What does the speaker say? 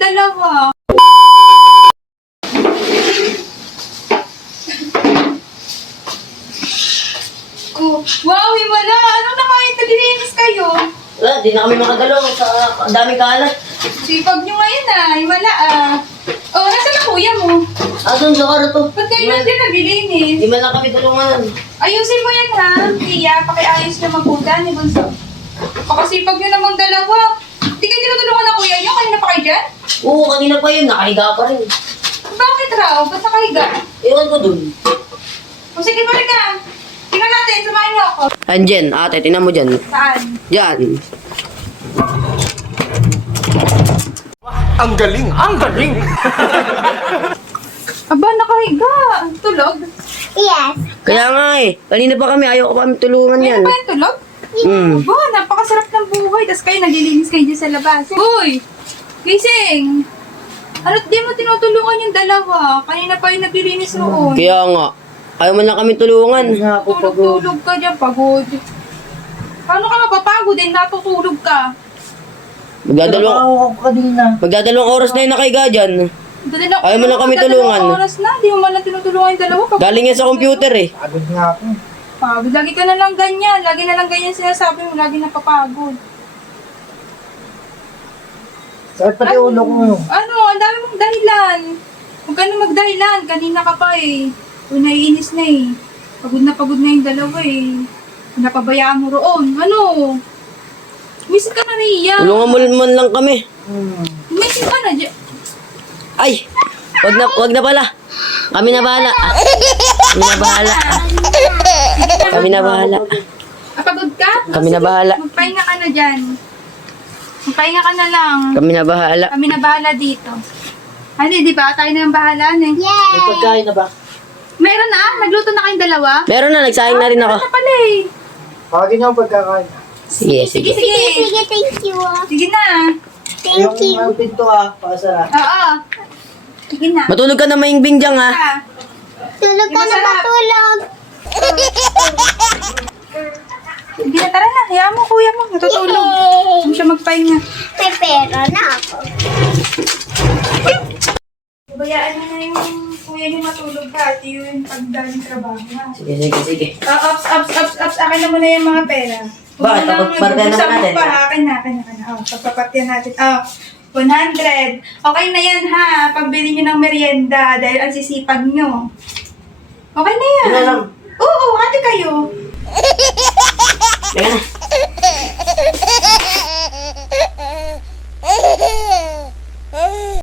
dalawa. Oh, wow, himala! Ano na kahit naglilinis kayo? Wala, di na kami makagalaw sa daming kalat. Sipag nyo ngayon himala Oh, nasa na kuya mo? Doon sa karato. Ba't kayo lang din naglilinis? Di man lang kami tulungan. Ayusin mo yan ha, Tia. Pakiayos na mabutan ni Bunso. Pakasipag nyo namang dalawa. Di kayo tinutulungan ng kuya nyo? Kanina pa kayo dyan? Oo, kanina pa yun. Nakahiga pa rin. Bakit raw? Ba't nakahiga? Ewan ko dun. O sige, balik ka. Tingnan natin, samahan niyo ako. Andyan, ate, tingnan mo dyan. Saan? Dyan. Ang galing! Ang galing! Aba, nakahiga. Tulog? Yes. Kaya nga eh. Kanina pa kami, ayaw ko kami tulungan yan. Ngayon ba yung tulog? Aba, napakasarap ng buhay. Tapos kayo naglilinis kayo dyan sa labas. Uy! Gising! Ano't di mo tinutulungan yung dalawa? Kanina pa yung naglilinis roon. Kaya nga. Ayaw man lang kami tulungan. Tulog ka dyan, pagod. Paano ka mapapagod? Natutulog ka. Magdadalawang oras na yun nakahiga dyan. Ayaw mo lang kami tulungan. Oras na, di mo man lang tinutulungan yung dalawa. Galing yan sa computer eh. Pagod nga ako. Pagod. Lagi ka na lang ganyan. Lagi na lang ganyan sinasabi mo. Lagi napapagod. Sakit pati ulo ko. Ano? Ang dami mong dahilan. Huwag ka na magdahilan. Kanina ka pa eh. Uy, naiinis na eh. Pagod na yung dalawa eh. Napabayaan mo roon. Ano? Miss ka na Ria. Tulungan mo man lang kami. Miss ka na dyan. Ay! Wag na pala. Kami na bahala. Kami na bahala. Kami na bahala. Pagod ka? Kami na bahala. Magpahinga ka na dyan. Magpahinga ka na lang. Kami na bahala. Kami na bahala dito. Ano, di ba? Tayo na yung bahala eh. Yes. May pagkain na ba? Meron na? Nagluto na kayong dalawa? Meron na, nagsayang na rin ako. Meron na pala eh. Pagin niyo ang pagkakain. Sige, sige. Sige. Sige, thank you. Sige na. Thank you. Yung pinto pakasara. Oo. Sige na. Matulog ka na maimbing dyan ha. Ah. Tulog ka na matulog. Sige na, tara na. Hayaan mo, kuya mo. Natutulog. Hindi siya magpahinga. May pera na ako. Bayaan mo na yung kuya niyo matulog ka at yung pagdaling trabaho na. Sige, sige, sige. Ups. Akin na muna yung mga pera. Bakit? Pagparga naman natin. Akin na. Pagpapatyan natin. 100. Okay na yan ha. Pambili nyo ng merienda dahil ang sisipag nyo. Okay na yan. Ano lang? Oo, ate kayo. Teka na.